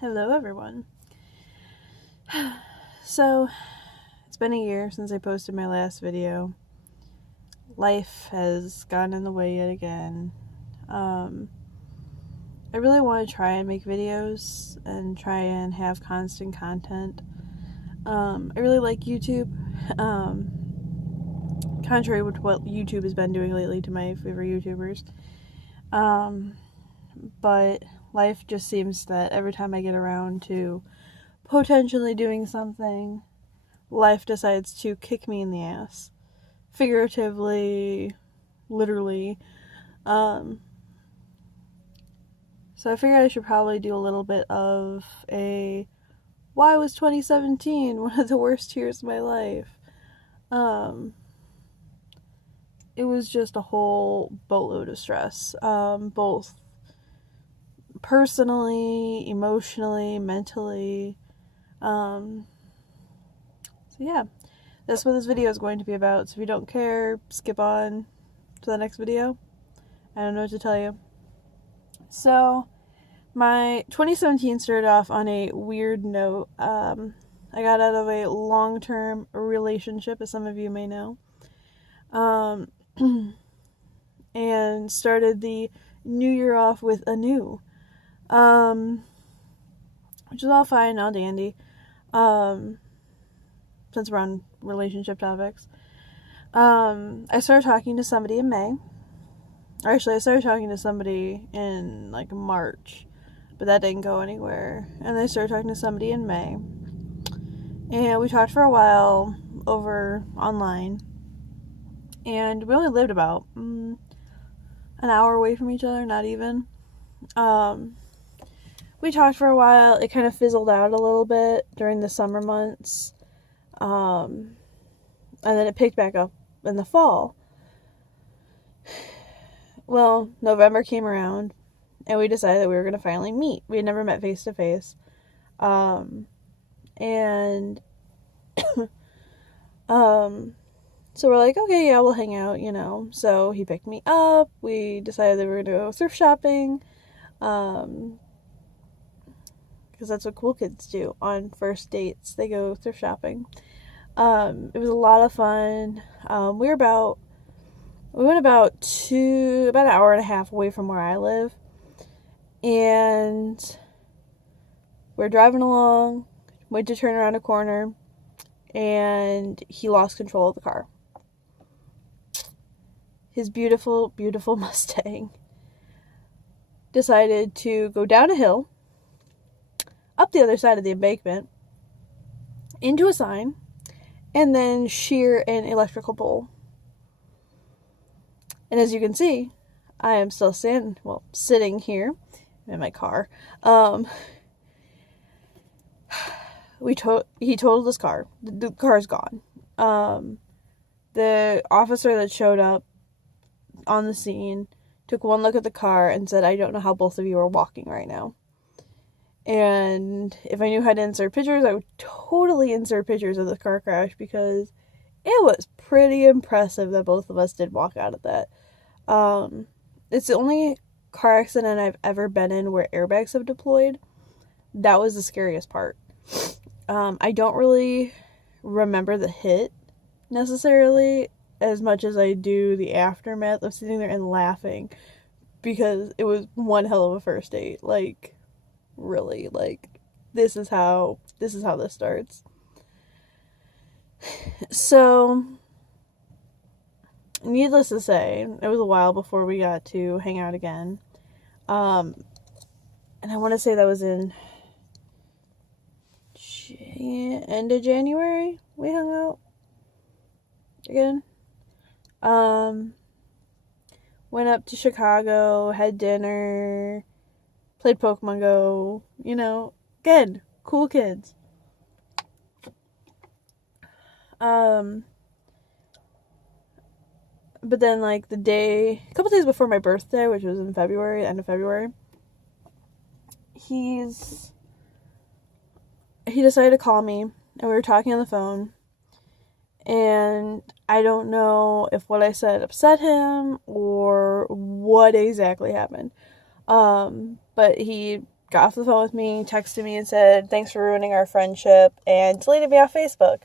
Hello, everyone. So, it's been a year since I posted my last video. Life has gotten in the way yet again. I really want to try and make videos and try and have constant content. I really like YouTube. Contrary to what YouTube has been doing lately to my favorite YouTubers. But life just seems that every time I get around to potentially doing something, life decides to kick me in the ass. Figuratively, literally. So I figured I should probably do a little bit of a why was 2017 one of the worst years of my life? It was just a whole boatload of stress. Both personally, emotionally, mentally. So yeah, that's what this video is going to be about. So if you don't care, skip on to the next video. I don't know what to tell you. So my 2017 started off on a weird note. I got out of a long-term relationship, as some of you may know, and started the new year off with a new, which is all fine, all dandy. Since we're on relationship topics, I started talking to somebody in May. Or actually, I started talking to somebody in like March, but that didn't go anywhere. And then I started talking to somebody in May, and we talked for a while over online, and we only lived about an hour away from each other, not even. We talked for a while. It kind of fizzled out a little bit during the summer months, and then it picked back up in the fall. Well, November came around, and we decided that we were going to finally meet. We had never met face to face. And so we're like, okay, yeah, we'll hang out, you know. So he picked me up. We decided that we were going to go thrift shopping. Because that's what cool kids do on first dates. They go thrift shopping. It was a lot of fun. We went about an hour and a half away from where I live. And we're driving along, went to turn around a corner, and he lost control of the car. His beautiful, beautiful Mustang decided to go down a hill, up the other side of the embankment, into a sign, and then shear an electrical pole. And as you can see, I am still sitting here in my car. He totaled his car. The car's gone. The officer that showed up on the scene took one look at the car and said, "I don't know how both of you are walking right now." And if I knew how to insert pictures, I would totally insert pictures of the car crash, because it was pretty impressive that both of us did walk out of that. It's the only car accident I've ever been in where airbags have deployed. That was the scariest part. I don't really remember the hit necessarily as much as I do the aftermath of sitting there and laughing, because it was one hell of a first date. Like, really, like, this is how this starts. So, needless to say, it was a while before we got to hang out again. And I want to say that was in end of January we hung out again. Went up to Chicago, had dinner, played Pokemon Go, you know, good, cool kids. But then, like, a couple days before my birthday, which was in February, end of February, he decided to call me, and we were talking on the phone, and I don't know if what I said upset him or what exactly happened. But he got off the phone with me, texted me and said, thanks for ruining our friendship, and deleted me off Facebook.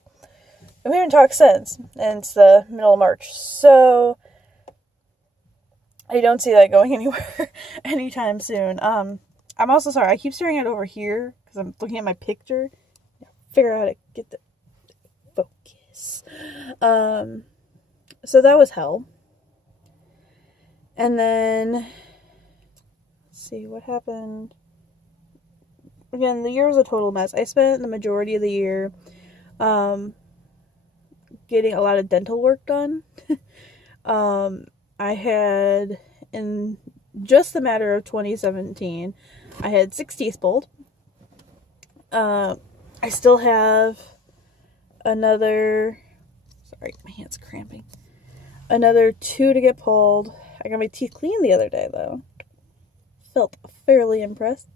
And we haven't talked since, and it's the middle of March, so I don't see that going anywhere anytime soon. I'm also sorry, I keep staring at it over here, because I'm looking at my picture. Figure out how to get the focus. So that was hell. And then, let's see, what happened? Again, the year was a total mess. I spent the majority of the year getting a lot of dental work done. I had, in just the matter of 2017, I had 6 teeth pulled. I still have another, sorry, my hand's cramping, another 2 to get pulled. I got my teeth cleaned the other day, though. Felt fairly impressed.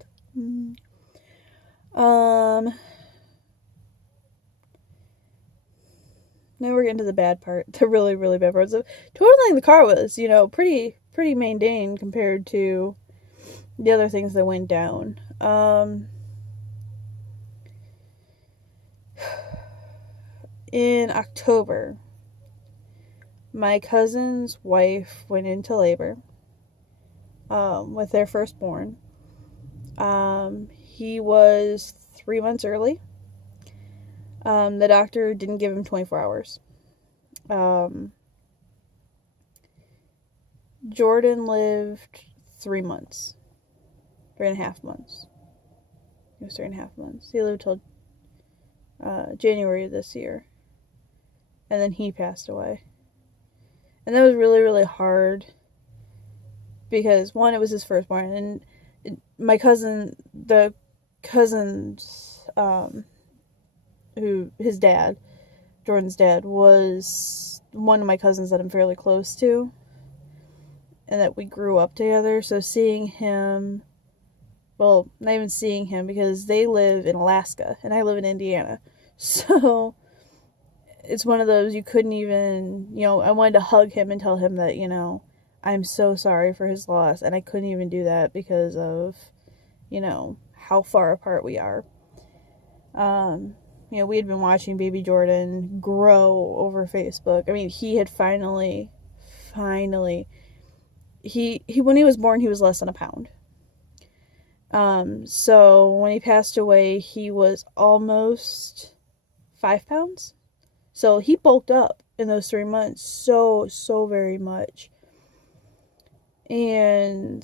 Now we're getting to the bad part, the really, really bad part. So, totaling the car was, pretty mundane compared to the other things that went down. In October, my cousin's wife went into labor with their firstborn. He was 3 months early. The doctor didn't give him 24 hours. Jordan lived 3 months. 3.5 months. It was 3.5 months. He lived till January of this year. And then he passed away. And that was really, really hard. Because, one, it was his firstborn. And my cousin, the cousins, who, his dad, Jordan's dad, was one of my cousins that I'm fairly close to. And that we grew up together. So seeing him, well, not even seeing him, because they live in Alaska and I live in Indiana. So it's one of those, you couldn't even, I wanted to hug him and tell him that, I'm so sorry for his loss. And I couldn't even do that because of, how far apart we are. We had been watching baby Jordan grow over Facebook. I mean, he had finally, he when he was born, he was less than a pound. So when he passed away, he was almost 5 pounds. So he bulked up in those 3 months so very much. And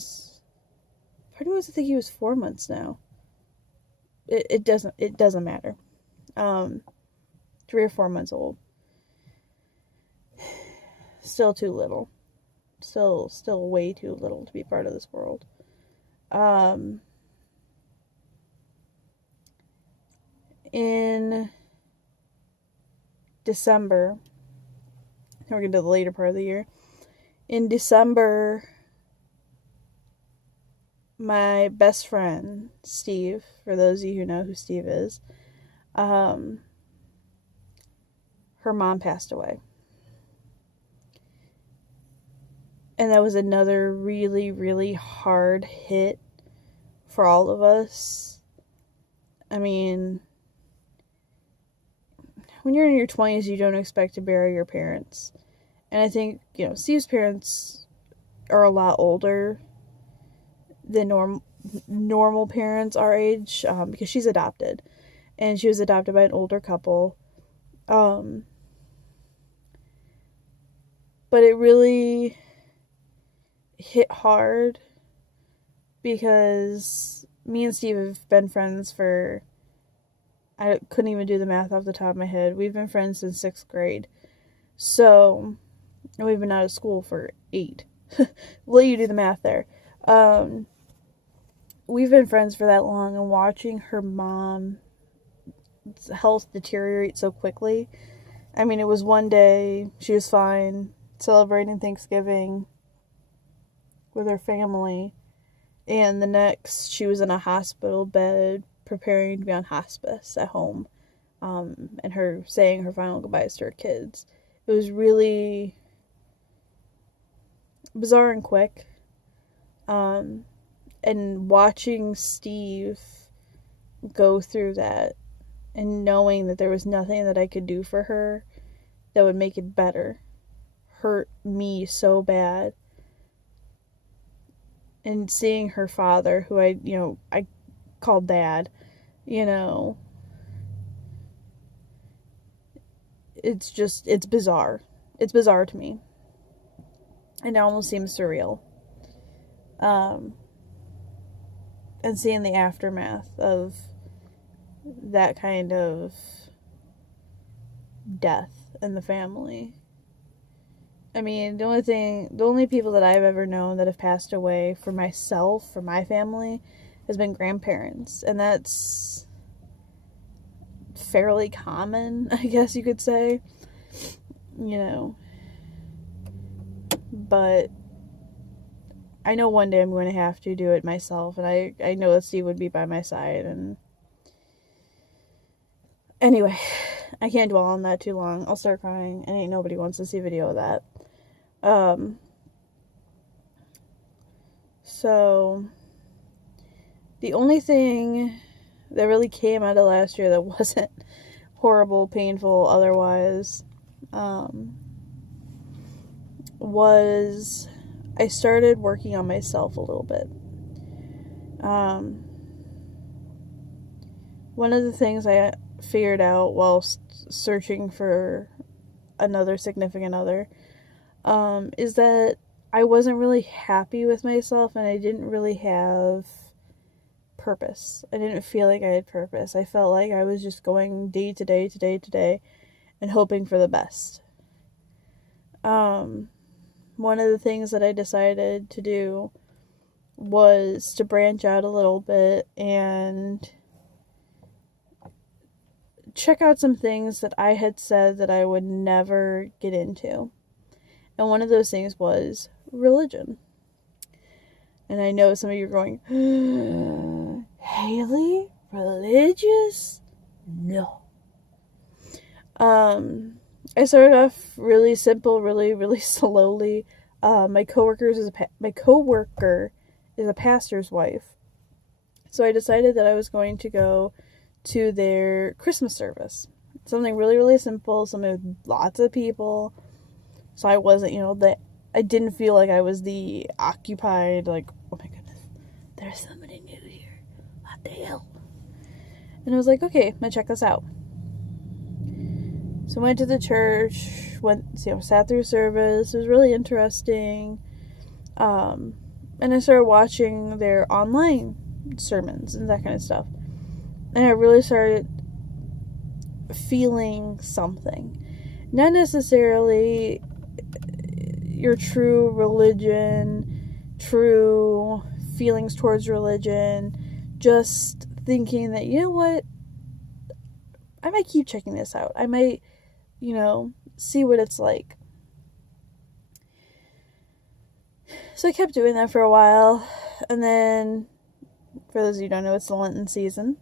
part of me was to think he was 4 months now. It doesn't matter. 3 or 4 months old. Still too little. Still way too little to be part of this world. In December, we're getting to the later part of the year. In December, my best friend, Steve, for those of you who know who Steve is, her mom passed away. And that was another really, really hard hit for all of us. I mean, when you're in your 20s, you don't expect to bury your parents. And I think, Steve's parents are a lot older than normal parents our age, because she's adopted. And she was adopted by an older couple. But it really hit hard because me and Steve have been friends for, I couldn't even do the math off the top of my head. We've been friends since 6th grade. So, and we've been out of school for 8. Let you do the math there. We've been friends for that long, and watching her mom's health deteriorate so quickly. I mean, it was one day, she was fine, celebrating Thanksgiving with her family, and the next, she was in a hospital bed, preparing to be on hospice at home, and her saying her final goodbyes to her kids. It was really bizarre and quick. And watching Steve go through that and knowing that there was nothing that I could do for her that would make it better hurt me so bad. And seeing her father, who I called Dad, it's bizarre. It's bizarre to me. It almost seems surreal. And seeing the aftermath of that kind of death in the family. I mean, the only people that I've ever known that have passed away for myself, for my family, has been grandparents. And that's fairly common, I guess you could say. But I know one day I'm going to have to do it myself, and I know that Steve would be by my side, and anyway, I can't dwell on that too long. I'll start crying, and ain't nobody wants to see a video of that. So the only thing that really came out of last year that wasn't horrible, painful, otherwise, was I started working on myself a little bit. One of the things I figured out while searching for another significant other is that I wasn't really happy with myself, and I didn't really have purpose. I didn't feel like I had purpose. I felt like I was just going day to day to day to day and hoping for the best. One of the things that I decided to do was to branch out a little bit and check out some things that I had said that I would never get into. And one of those things was religion. And I know some of you are going, Haley, religious? No. I started off really simple, really, really slowly. My coworker is a pastor's wife. So I decided that I was going to go to their Christmas service. Something really, really simple, something with lots of people. So I wasn't, I didn't feel like I was the occupied, like, oh my goodness, there's somebody new here. What the hell? And I was like, okay, I'm gonna check this out. So I went to the church, sat through service. It was really interesting. And I started watching their online sermons and that kind of stuff. And I really started feeling something. Not necessarily your true religion, true feelings towards religion, just thinking that, you know what, I might keep checking this out. I might, see what it's like. So I kept doing that for a while, and then, for those of you who don't know, it's the Lenten season.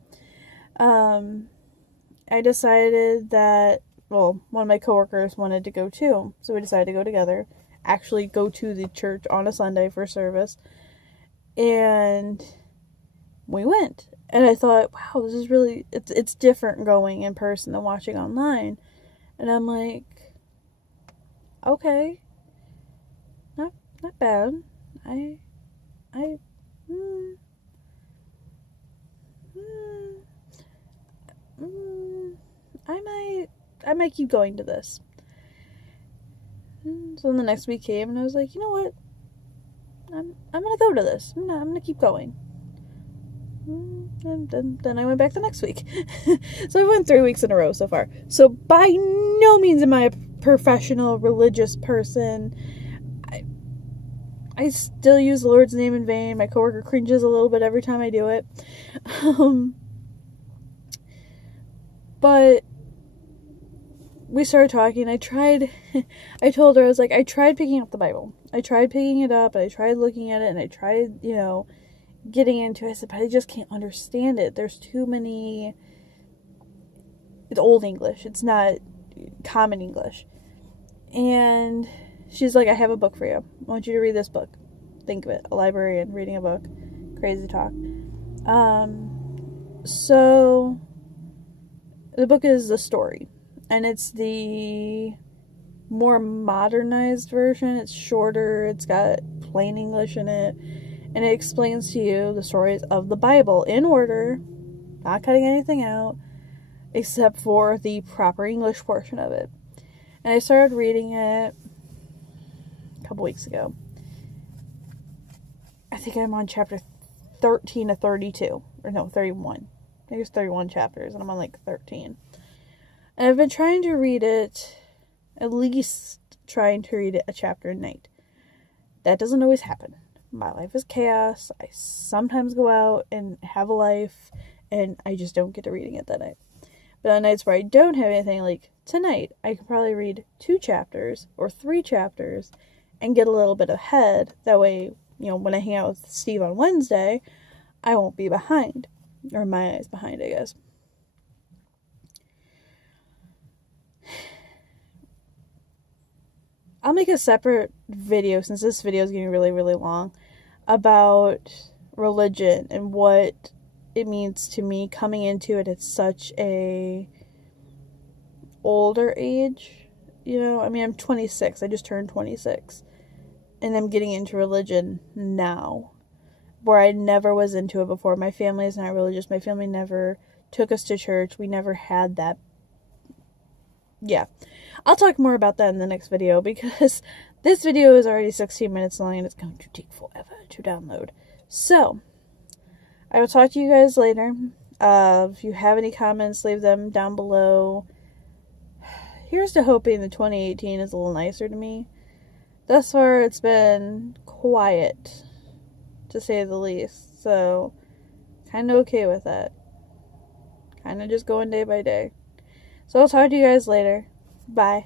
I decided that, one of my coworkers wanted to go too, so we decided to go together, actually go to the church on a Sunday for service, and we went. And I thought, wow, this is really, it's different going in person than watching online. And I'm like, okay, not bad. I might keep going to this. And so then the next week came, and I was like, you know what? I'm gonna go to this. I'm gonna keep going. And then I went back the next week. So I went 3 weeks in a row so far. So by no means am I a professional religious person. I still use the Lord's name in vain. My coworker cringes a little bit every time I do it. But we started talking. I told her, I was like, I tried picking up the Bible. I tried picking it up, and I tried looking at it, and I tried, getting into it. I said, but I just can't understand it. There's too many. It's Old English. It's not Common English. And she's like, I have a book for you. I want you to read this book. Think of it. A librarian reading a book. crazy talk. So the book is the story, and it's the more modernized version. It's shorter, it's got plain English in it, and it explains to you the stories of the Bible in order, not cutting anything out, except for the proper English portion of it. And I started reading it a couple weeks ago. I think I'm on chapter 13 to 32. Or no, 31. I think it's 31 chapters, and I'm on like 13. And I've been trying to read it, at least trying to read it a chapter a night. That doesn't always happen. My life is chaos. I sometimes go out and have a life, and I just don't get to reading it that night. But on nights where I don't have anything, like tonight, I could probably read 2 chapters or 3 chapters and get a little bit ahead. That way, when I hang out with Steve on Wednesday, I won't be behind. Or my eyes behind, I guess. I'll make a separate video, since this video is getting really, really long, about religion and what it means to me coming into it at such a older age. I'm 26. I just turned 26. And I'm getting into religion now, where I never was into it before. My family is not religious. My family never took us to church. We never had that. Yeah. I'll talk more about that in the next video, because this video is already 16 minutes long and it's going to take forever to download. So, I will talk to you guys later. If you have any comments, leave them down below. Here's to hoping that 2018 is a little nicer to me. Thus far, it's been quiet, to say the least. So, kind of okay with that. Kind of just going day by day. So, I'll talk to you guys later. Bye.